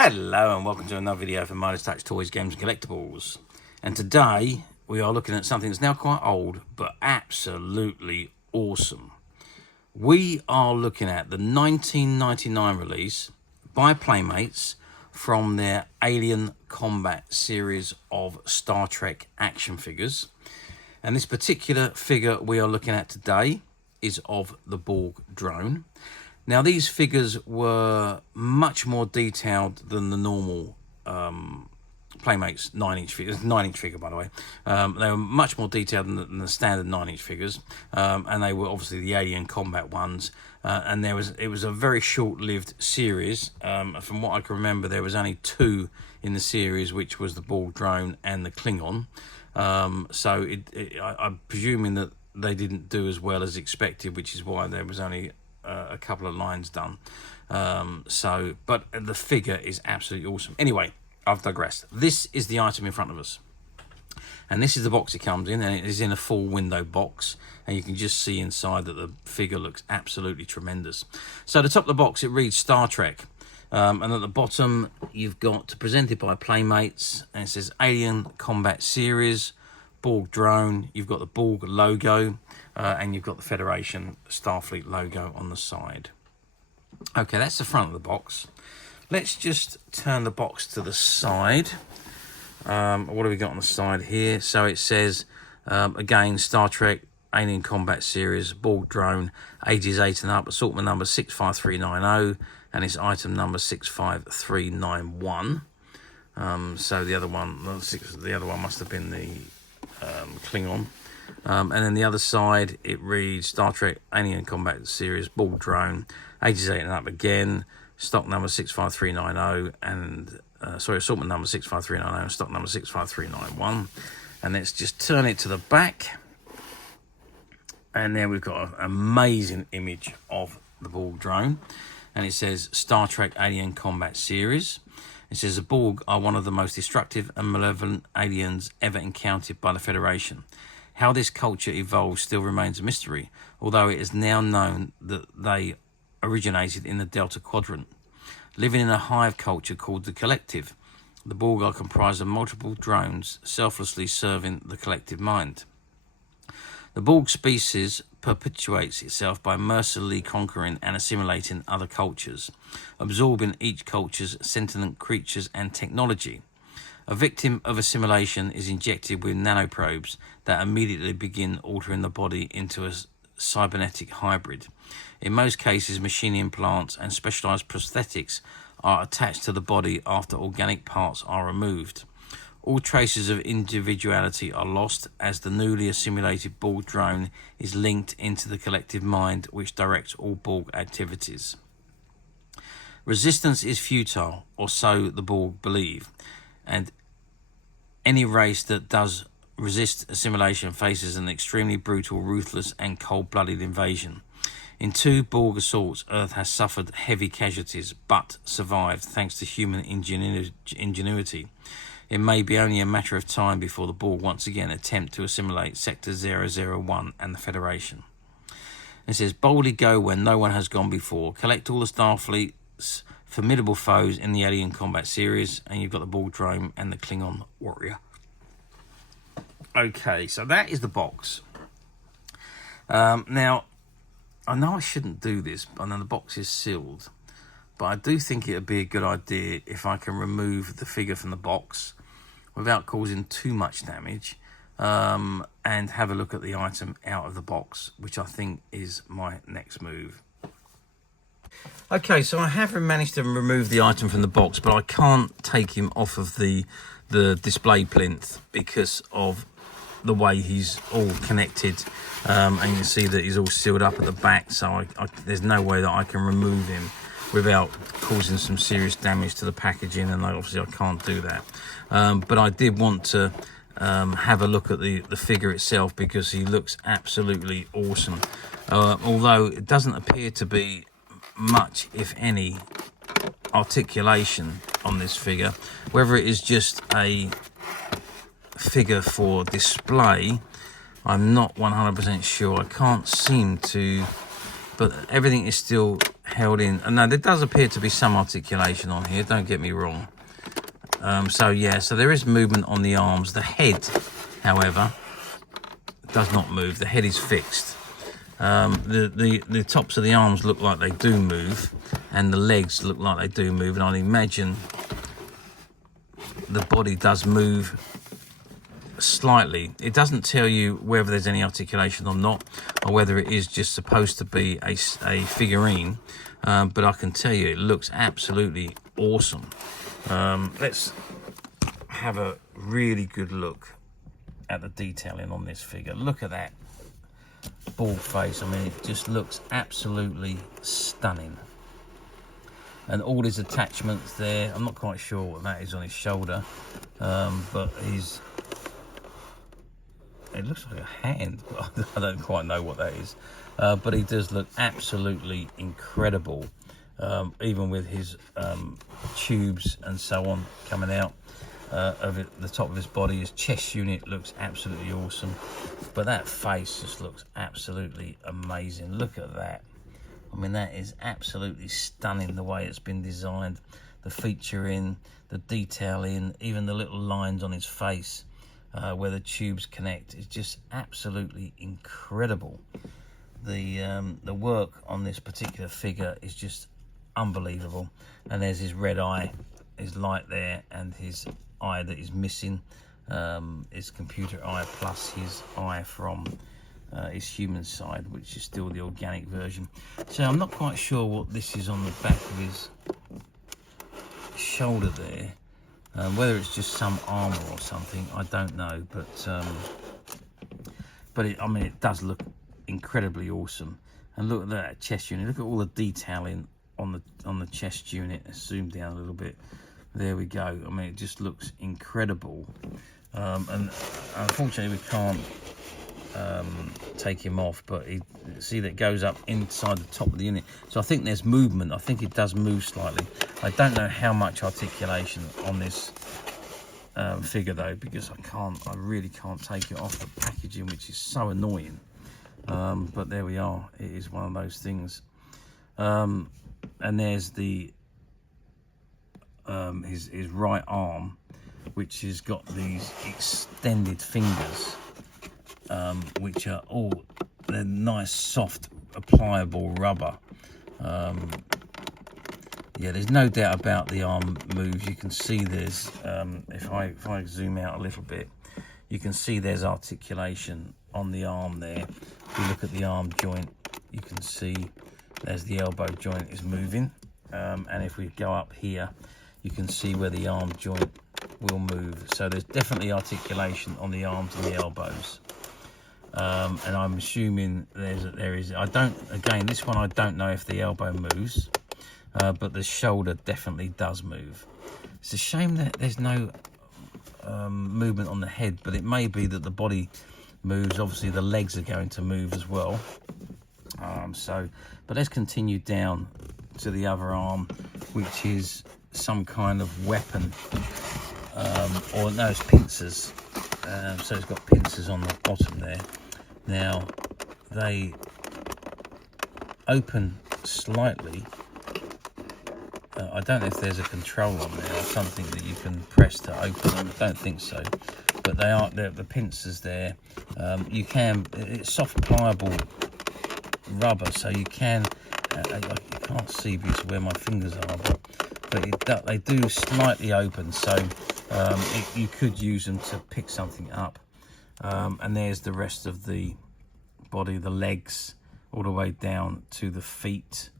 Hello and welcome to another video from Midas Touch Toys, Games and Collectibles. And today we are looking at something that's now quite old but absolutely awesome. We are looking at the 1999 release by Playmates from their Alien Combat series of Star Trek action figures. And this particular figure we are looking at today is of the Borg Drone. Now, these figures were much more detailed than the normal Playmates 9-inch figures. 9-inch figure, by the way. They were much more detailed than the standard 9-inch figures, and they were obviously the Alien Combat ones. And it was a very short-lived series. From what I can remember, there was only 2 in the series, which was the Borg Drone and the Klingon. So I'm presuming that they didn't do as well as expected, which is why there was only a couple of lines done. But the figure is absolutely awesome. Anyway, I've digressed. This is the item in front of us, and this is the box it comes in, and it is in a full window box, and you can just see inside that the figure looks absolutely tremendous. So at the top of the box it reads Star Trek, and at the bottom you've got presented by Playmates, and it says Alien Combat Series, Borg Drone. You've got the Borg logo, and you've got the Federation Starfleet logo on the side. Okay, that's the front of the box. Let's just turn the box to the side. What have we got on the side here? So it says, again, Star Trek Alien Combat Series, Borg Drone, ages 8 and up, assortment number 65390, and it's item number 65391. So the other one must have been the Klingon. And then the other side it reads Star Trek Alien Combat Series, Borg Drone, ages 8 and up again, stock number 65390, and assortment number 65390 and stock number 65391. And let's just turn it to the back, and there we've got an amazing image of the Borg Drone, and it says Star Trek Alien Combat Series. It says the Borg are one of the most destructive and malevolent aliens ever encountered by the Federation. How this culture evolved still remains a mystery, although it is now known that they originated in the Delta Quadrant. Living in a hive culture called the Collective, the Borg are comprised of multiple drones selflessly serving the collective mind. The Borg species perpetuates itself by mercilessly conquering and assimilating other cultures, absorbing each culture's sentient creatures and technology. A victim of assimilation is injected with nanoprobes that immediately begin altering the body into a cybernetic hybrid. In most cases, machine implants and specialized prosthetics are attached to the body after organic parts are removed. All traces of individuality are lost as the newly assimilated Borg drone is linked into the collective mind, which directs all Borg activities. Resistance is futile, or so the Borg believe, and any race that does resist assimilation faces an extremely brutal, ruthless and cold-blooded invasion. In 2 Borg assaults, Earth has suffered heavy casualties, but survived thanks to human ingenuity. It may be only a matter of time before the Borg once again attempt to assimilate Sector 001 and the Federation. It says, boldly go where no one has gone before. Collect all the Starfleet's formidable foes in the Alien Combat Series, and you've got the Borg Drone and the Klingon Warrior. Okay, so that is the box. Now, I know I shouldn't do this, I know the box is sealed, but I do think it would be a good idea if I can remove the figure from the box without causing too much damage, and have a look at the item out of the box, which I think is my next move. Okay, so I have managed to remove the item from the box, but I can't take him off of the display plinth because of the way he's all connected, and you can see that he's all sealed up at the back, so there's no way that I can remove him without causing some serious damage to the packaging, and obviously I can't do that. But I did want to have a look at the figure itself because he looks absolutely awesome, although it doesn't appear to be much, if any, articulation on this figure. Whether it is just a figure for display, I'm not 100% sure. I can't seem to, but everything is still held in. And now there does appear to be some articulation on here, don't get me wrong. So yeah, so there is movement on the arms. The head, however, does not move. The head is fixed. The tops of the arms look like they do move, and the legs look like they do move, and I'd imagine the body does move slightly. It doesn't tell you whether there's any articulation or not, or whether it is just supposed to be a figurine, but I can tell you it looks absolutely awesome. Let's have a really good look at the detailing on this figure. Look at that Borg face. I mean, it just looks absolutely stunning. And all his attachments there, I'm not quite sure what that is on his shoulder, but it looks like a hand, but I don't quite know what that is. But he does look absolutely incredible, even with his tubes and so on coming out of the top of his body. His chest unit looks absolutely awesome, but that face just looks absolutely amazing. Look at that. I mean, that is absolutely stunning, the way it's been designed. The featuring, the detailing, even the little lines on his face where the tubes connect is just absolutely incredible. The work on this particular figure is just unbelievable. And there's his red eye, his light there, and his eye that is missing, his computer eye plus his eye from his human side, which is still the organic version. So I'm not quite sure what this is on the back of his shoulder there, whether it's just some armor or something, I don't know, but I mean, it does look incredibly awesome. And look at that chest unit. Look at all the detailing on the chest unit. Zoom down a little bit. There we go. I mean, it just looks incredible. And unfortunately we can't take him off, but see that goes up inside the top of the unit, so I think there's movement. I think it does move slightly. I don't know how much articulation on this figure though, because I really can't take it off the packaging, which is so annoying. But there we are, it is one of those things. And there's the his right arm, which has got these extended fingers, which are all they're nice, soft, pliable rubber. Yeah, there's no doubt about the arm moves. You can see there's, if I zoom out a little bit, you can see there's articulation on the arm there. If you look at the arm joint, you can see there's the elbow joint is moving. And if we go up here, you can see where the arm joint will move. So there's definitely articulation on the arms and the elbows. And I'm assuming there is. Again, this one I don't know if the elbow moves, but the shoulder definitely does move. It's a shame that there's no movement on the head, but it may be that the body moves. Obviously the legs are going to move as well. But let's continue down to the other arm, which is some kind of weapon, or no, it's pincers. So it's got pincers on the bottom there. Now they open slightly. I don't know if there's a control on there or something that you can press to open them. I don't think so, but they're the pincers there. You can, it's soft pliable rubber, so you can, I can't see because of where my fingers are, but they do slightly open, so you could use them to pick something up. And there's the rest of the body, the legs, all the way down to the feet.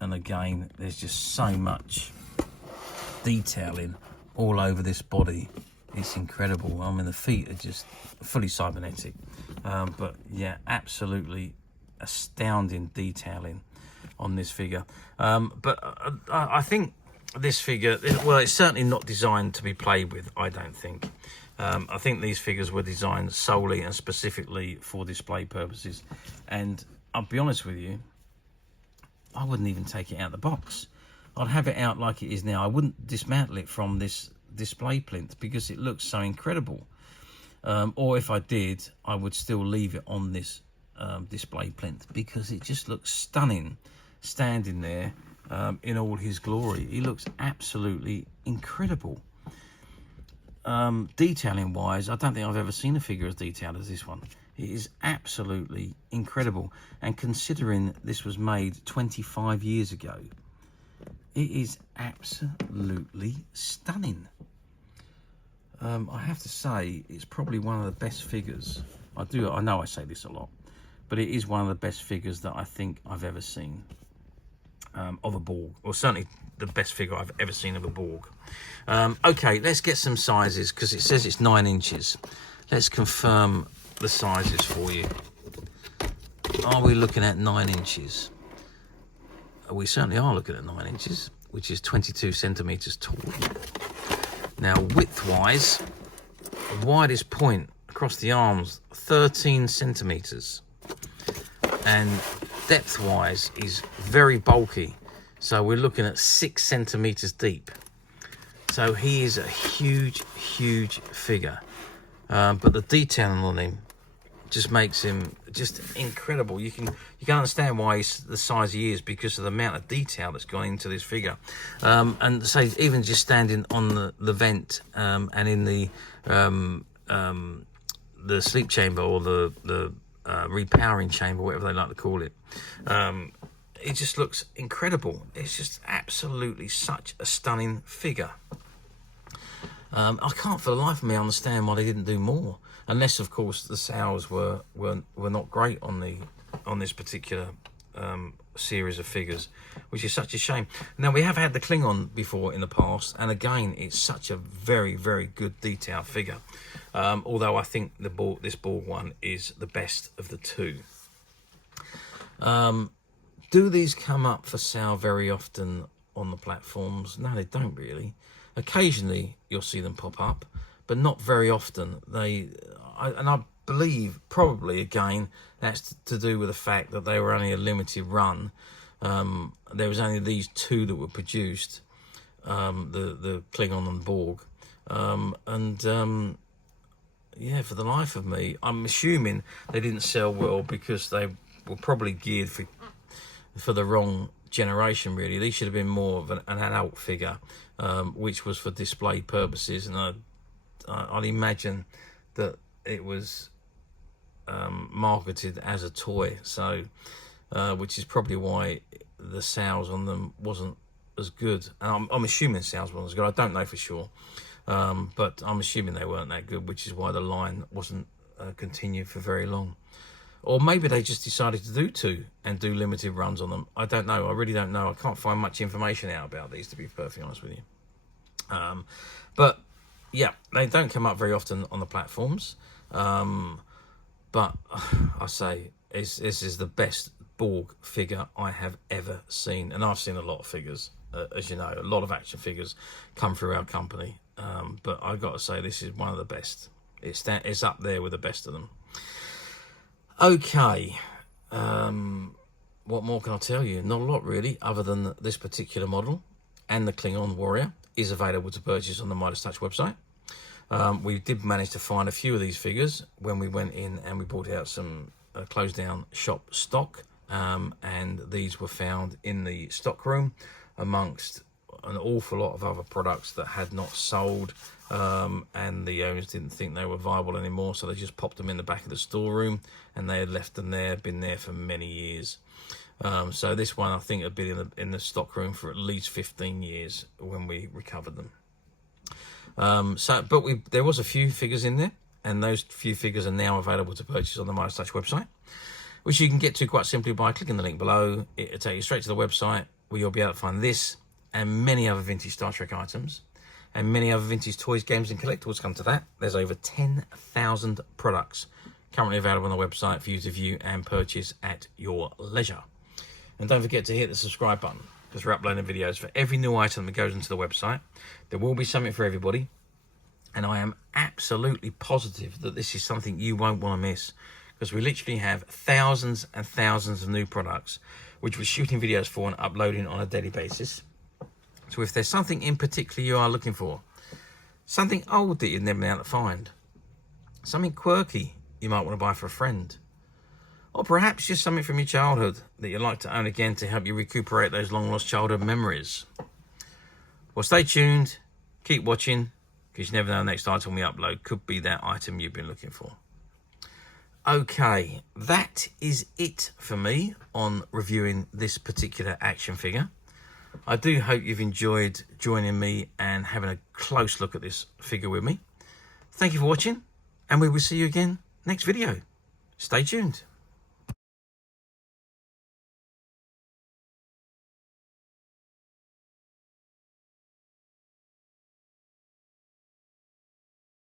And again, there's just so much detailing all over this body. It's incredible. I mean, the feet are just fully cybernetic. But yeah, absolutely astounding detailing on this figure. But I think this figure, well, it's certainly not designed to be played with, I don't think. I think these figures were designed solely and specifically for display purposes. And I'll be honest with you, I wouldn't even take it out of the box. I'd have it out like it is now. I wouldn't dismantle it from this display plinth because it looks so incredible. Or if I did, I would still leave it on this display plinth because it just looks stunning standing there in all his glory. He looks absolutely incredible. Detailing wise, I don't think I've ever seen a figure as detailed as this one. It is absolutely incredible, and considering this was made 25 years ago, it is absolutely stunning. I have to say, it's probably one of the best figures. I know I say this a lot, but it is one of the best figures that I think I've ever seen of a Borg, or certainly the best figure I've ever seen of a Borg. Okay, let's get some sizes, because it says it's 9 inches. Let's confirm the sizes for you. Are we looking at 9 inches? We certainly are looking at 9 inches, which is 22 centimeters tall. Now, width-wise, the widest point across the arms, 13 centimeters. And depth-wise is very bulky. So we're looking at 6 centimeters deep. So he is a huge, huge figure. But the detailing on him just makes him just incredible. You can understand why he's the size he is, because of the amount of detail that's gone into this figure. And say even just standing on the vent and in the sleep chamber, or the repowering chamber, whatever they like to call it, it just looks incredible. It's just absolutely such a stunning figure. I can't for the life of me understand why they didn't do more, unless of course the sales were not great on this particular series of figures, which is such a shame. Now, we have had the Klingon before in the past, and again, it's such a very, very good detailed figure. Although I think this Borg one is the best of the two. Do these come up for sale very often on the platforms? No, they don't really. Occasionally you'll see them pop up, but not very often. I believe probably again that's to do with the fact that they were only a limited run. There was only these two that were produced, the Klingon and Borg, yeah, for the life of me, I'm assuming they didn't sell well because they were probably geared for the wrong generation, really. These should have been more of an adult figure, which was for display purposes, and I'd imagine that it was marketed as a toy, so which is probably why the sales on them wasn't as good. And I'm assuming sales wasn't as good. I don't know for sure, but I'm assuming they weren't that good, which is why the line wasn't continued for very long. Or maybe they just decided to do two and do limited runs on them. I don't know. I really don't know. I can't find much information out about these, to be perfectly honest with you. But yeah, they don't come up very often on the platforms. But I say this is the best Borg figure I have ever seen. And I've seen a lot of figures, as you know, a lot of action figures come through our company. But I've got to say this is one of the best. It's up there with the best of them. Okay, what more can I tell you? Not a lot really, other than this particular model and the Klingon Warrior is available to purchase on the Midas Touch website. We did manage to find a few of these figures when we went in and we bought out some closed down shop stock, and these were found in the stock room amongst an awful lot of other products that had not sold, and the owners didn't think they were viable anymore, so they just popped them in the back of the storeroom, and they had left them there, been there for many years. So this one I think had been in the stock room for at least 15 years when we recovered them. But there was a few figures in there, and those few figures are now available to purchase on the Midas Touch website, which you can get to quite simply by clicking the link below. It'll take you straight to the website where you'll be able to find this and many other vintage Star Trek items, and many other vintage toys, games and collectibles. Come to that, there's over 10,000 products currently available on the website for you to view and purchase at your leisure. And don't forget to hit the subscribe button, because we're uploading videos for every new item that goes into the website. There will be something for everybody, and I am absolutely positive that this is something you won't want to miss, because we literally have thousands and thousands of new products which we're shooting videos for and uploading on a daily basis. So if there's something in particular you are looking for, something old that you've never been able to find, something quirky you might want to buy for a friend, or perhaps just something from your childhood that you'd like to own again to help you recuperate those long lost childhood memories. Well, stay tuned, keep watching, because you never know, the next item we upload could be that item you've been looking for. Okay, that is it for me on reviewing this particular action figure. I do hope you've enjoyed joining me and having a close look at this figure with me. Thank you for watching, and we will see you again next video. Stay tuned.